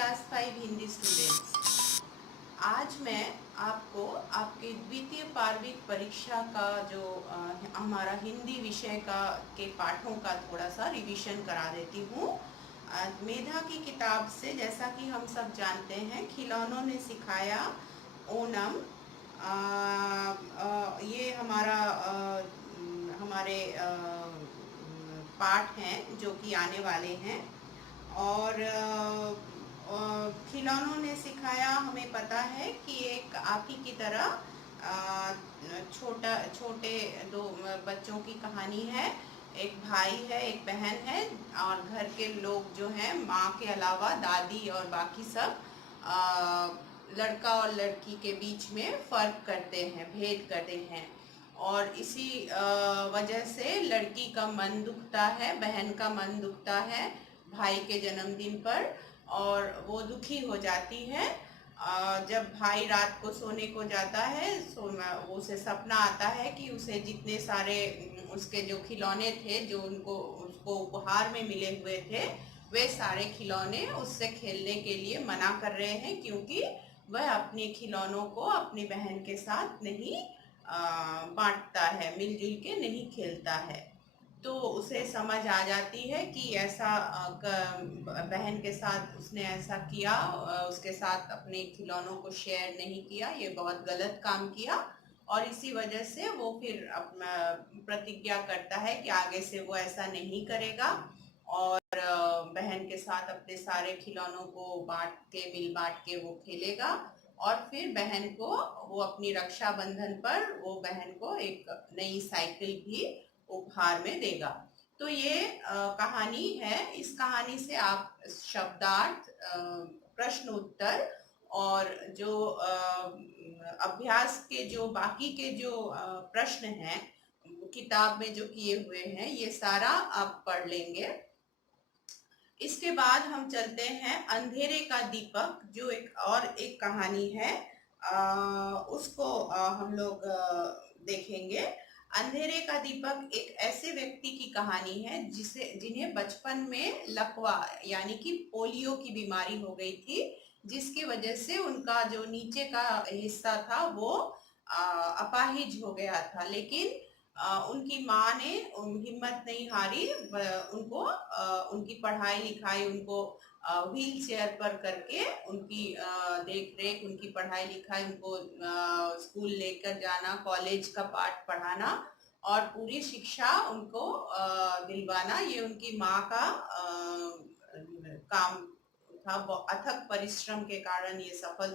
Class 5 Hindi students, आज मैं आपको आपके द्वितीय पार्विक परीक्षा का जो हमारा हिंदी विषय का के पाठों का थोड़ा सा रिवीजन करा देती हूँ। मेधा की किताब से, जैसा कि हम सब जानते हैं, खिलौनों ने सिखाया ओणम। ये हमारे पाठ हैं जो कि आने वाले हैं। और खिलौनों ने सिखाया, हमें पता है कि एक आप ही की तरह छोटे दो बच्चों की कहानी है। एक भाई है, एक बहन है, और घर के लोग जो हैं, माँ के अलावा दादी और बाकी सब लड़का और लड़की के बीच में फ़र्क करते हैं, भेद करते हैं। और इसी वजह से लड़की का मन दुखता है, बहन का मन दुखता है भाई के जन्मदिन पर, और वो दुखी हो जाती है। जब भाई रात को सोने को जाता है, उसे सपना आता है कि उसे जितने सारे उसके जो खिलौने थे, जो उसको उपहार में मिले हुए थे, वे सारे खिलौने उससे खेलने के लिए मना कर रहे हैं, क्योंकि वह अपने खिलौनों को अपनी बहन के साथ नहीं बांटता है, मिलजुल के नहीं खेलता है। तो उसे समझ आ जाती है कि ऐसा बहन के साथ उसने ऐसा किया, उसके साथ अपने खिलौनों को शेयर नहीं किया, ये बहुत गलत काम किया। और इसी वजह से वो फिर अपना प्रतिज्ञा करता है कि आगे से वो ऐसा नहीं करेगा, और बहन के साथ अपने सारे खिलौनों को मिल बांट के वो खेलेगा। और फिर बहन को वो अपनी रक्षाबंधन पर वो बहन को एक नई साइकिल भी उपहार में देगा। तो ये कहानी है। इस कहानी से आप शब्दार्थ, प्रश्न उत्तर और जो अभ्यास के जो बाकी के जो प्रश्न हैं किताब में जो किए हुए हैं, ये सारा आप पढ़ लेंगे। इसके बाद हम चलते हैं अंधेरे का दीपक, जो एक कहानी है, उसको हम लोग देखेंगे। अंधेरे का दीपक एक ऐसे व्यक्ति की कहानी है जिन्हें बचपन में लकवा यानी कि पोलियो की बीमारी हो गई थी, जिसकी वजह से उनका जो नीचे का हिस्सा था वो अपाहिज हो गया था। लेकिन उनकी माँ ने हिम्मत नहीं हारी, उनको उनकी पढ़ाई लिखाई, उनको व्हील चेयर पर करके उनकी देख रेख, उनकी पढ़ाई लिखाई, उनको स्कूल लेकर जाना, कॉलेज का पाठ पढ़ाना और पूरी शिक्षा उनको दिलवाना, ये उनकी माँ का काम था। अथक परिश्रम के कारण ये सफल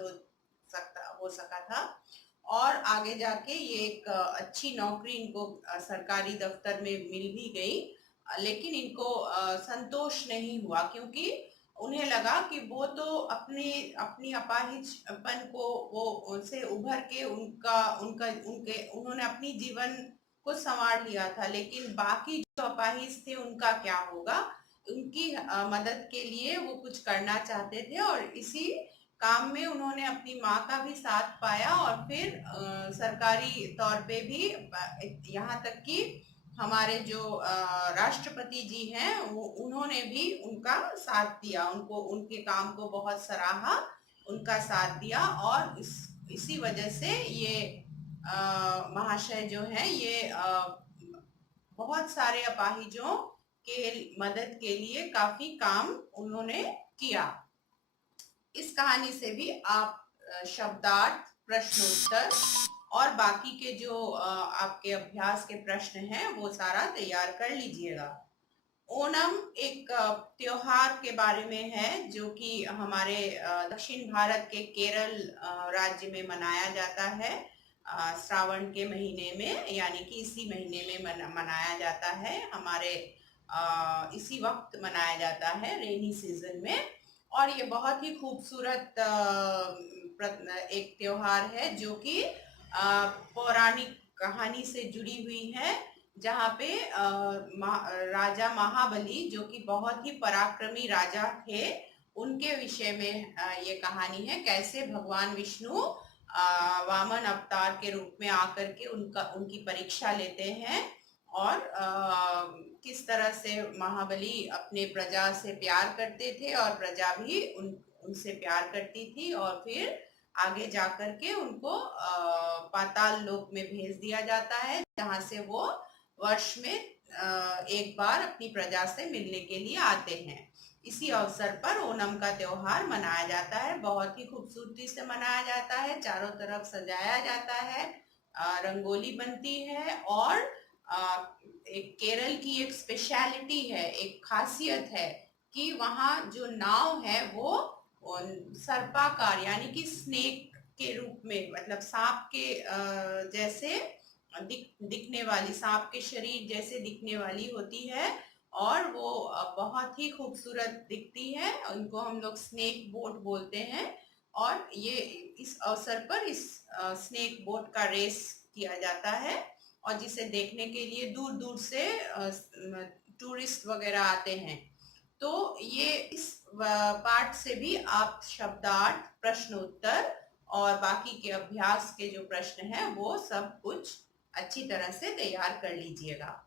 हो सका था, और आगे जाके ये एक अच्छी नौकरी इनको सरकारी दफ्तर में मिल भी गई। लेकिन इनको संतोष नहीं हुआ, क्योंकि उन्हें लगा कि वो तो अपनी अपाहिजपन को वो उनसे उभर के उन्होंने अपनी जीवन को संवार लिया था, लेकिन बाकी जो अपाहिज थे उनका क्या होगा। उनकी मदद के लिए वो कुछ करना चाहते थे, और इसी काम में उन्होंने अपनी माँ का भी साथ पाया, और फिर सरकारी तौर पे भी, यहाँ तक कि हमारे जो राष्ट्रपति जी हैं उन्होंने भी उनका साथ दिया, उनके काम को बहुत सराहा, उनका साथ दिया। और इसी वजह से ये महाशय जो है, ये बहुत सारे अपाहिजों के मदद के लिए काफी काम उन्होंने किया। इस कहानी से भी आप शब्दार्थ, प्रश्नोत्तर और बाकी के जो आपके अभ्यास के प्रश्न हैं वो सारा तैयार कर लीजिएगा। ओणम एक त्योहार के बारे में है, जो कि हमारे दक्षिण भारत के केरल राज्य में मनाया जाता है श्रावण के महीने में, यानी कि इसी महीने में मनाया जाता है। हमारे इसी वक्त मनाया जाता है, रेनी सीजन में। और ये बहुत ही खूबसूरत एक त्योहार है, जो कि पौराणिक कहानी से जुड़ी हुई है, जहाँ पे राजा महाबली, जो कि बहुत ही पराक्रमी राजा थे, उनके विषय में ये कहानी है। कैसे भगवान विष्णु वामन अवतार के रूप में आकर के उनकी परीक्षा लेते हैं, और किस तरह से महाबली अपने प्रजा से प्यार करते थे और प्रजा भी उनसे प्यार करती थी, और फिर आगे जाकर के उनको पाताल लोक में भेज दिया जाता है, जहाँ से वो वर्ष में एक बार अपनी प्रजा से मिलने के लिए आते हैं। इसी अवसर पर ओणम का त्योहार मनाया जाता है। बहुत ही खूबसूरती से मनाया जाता है, चारों तरफ सजाया जाता है, रंगोली बनती है, और एक केरल की एक स्पेशलिटी है, एक खासियत है कि वहाँ जो नाव है वो सर्पाकार यानी कि स्नेक के रूप में, मतलब सांप के जैसे दिखने वाली, सांप के शरीर जैसे दिखने वाली होती है, और वो बहुत ही खूबसूरत दिखती है। उनको हम लोग स्नेक बोट बोलते हैं, और ये इस अवसर पर इस स्नेक बोट का रेस किया जाता है, और जिसे देखने के लिए दूर दूर से टूरिस्ट वगैरह आते हैं। तो ये इस पाठ से भी आप शब्दार्थ, प्रश्न उत्तर और बाकी के अभ्यास के जो प्रश्न हैं वो सब कुछ अच्छी तरह से तैयार कर लीजिएगा।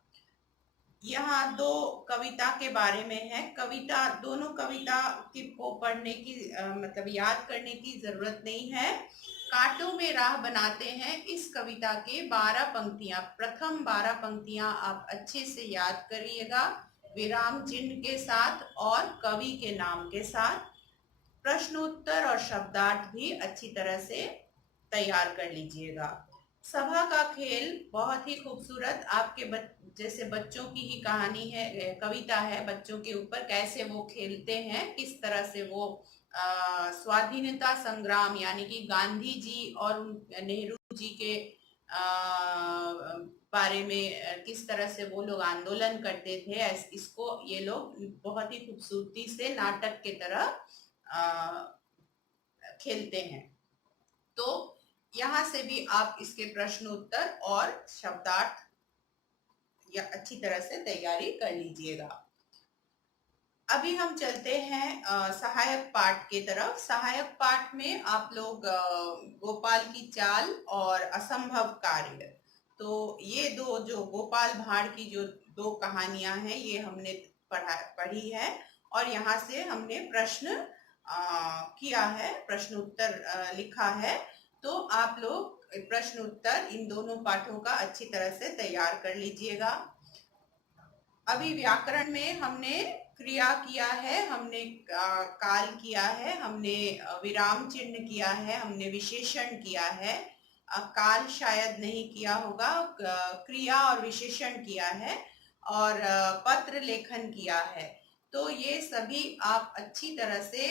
यहाँ दो कविता के बारे में है। कविता, दोनों कविता को पढ़ने की मतलब याद करने की जरूरत नहीं है। कांटों में राह बनाते हैं इस कविता के 12 पंक्तियां, प्रथम 12 पंक्तियां आप अच्छे से याद करिएगा, विराम चिन्ह के साथ और कवि के नाम के साथ। प्रश्नोत्तर और शब्दार्थ भी अच्छी तरह से तैयार कर लीजिएगा। सभा का खेल बहुत ही खूबसूरत, आपके जैसे बच्चों की ही कहानी है, कविता है बच्चों के ऊपर, कैसे वो खेलते हैं, किस तरह से वो स्वाधीनता संग्राम यानी कि गांधी जी और नेहरू जी के बारे में किस तरह से वो लोग आंदोलन करते थे, इसको ये लोग बहुत ही खूबसूरती से नाटक के तरह खेलते हैं। तो यहाँ से भी आप इसके प्रश्न उत्तर और शब्दार्थ या अच्छी तरह से तैयारी कर लीजिएगा। अभी हम चलते हैं सहायक पाठ की तरफ। सहायक पाठ में आप लोग गोपाल की चाल और असंभव कार्य, तो ये दो जो गोपाल भाड़ की जो दो कहानियां हैं ये हमने पढ़ी है, और यहाँ से हमने प्रश्न किया है, प्रश्न उत्तर लिखा है। तो आप लोग प्रश्न उत्तर इन दोनों पाठों का अच्छी तरह से तैयार कर लीजिएगा। अभी व्याकरण में हमने क्रिया किया है, हमने काल किया है, हमने विराम चिन्ह किया है, हमने विशेषण किया है। काल शायद नहीं किया होगा, क्रिया और विशेषण किया है, और पत्र लेखन किया है। तो ये सभी आप अच्छी तरह से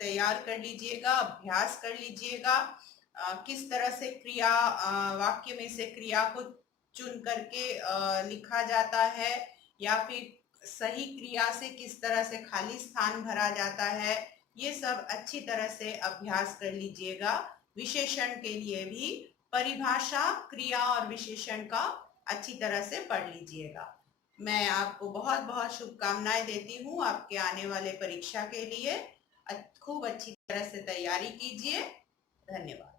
तैयार कर लीजिएगा, अभ्यास कर लीजिएगा। किस तरह से क्रिया, वाक्य में से क्रिया को चुन करके लिखा जाता है, या फिर सही क्रिया से किस तरह से खाली स्थान भरा जाता है, ये सब अच्छी तरह से अभ्यास कर लीजिएगा। विशेषण के लिए भी परिभाषा, क्रिया और विशेषण का अच्छी तरह से पढ़ लीजिएगा। मैं आपको बहुत बहुत शुभकामनाएं देती हूँ आपके आने वाले परीक्षा के लिए। खूब अच्छी तरह से तैयारी कीजिए। धन्यवाद।